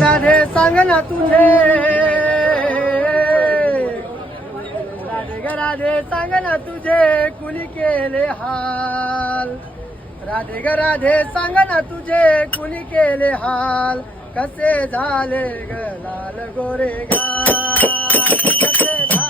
राधे सांग ना तुझे, राधे ग राधे सांग ना तुझे कुणी केले हाल, राधे ग राधे सांग ना तुझे कुणी केले हाल, कसे झाले ग लाल गोरे गाल, कसे झाले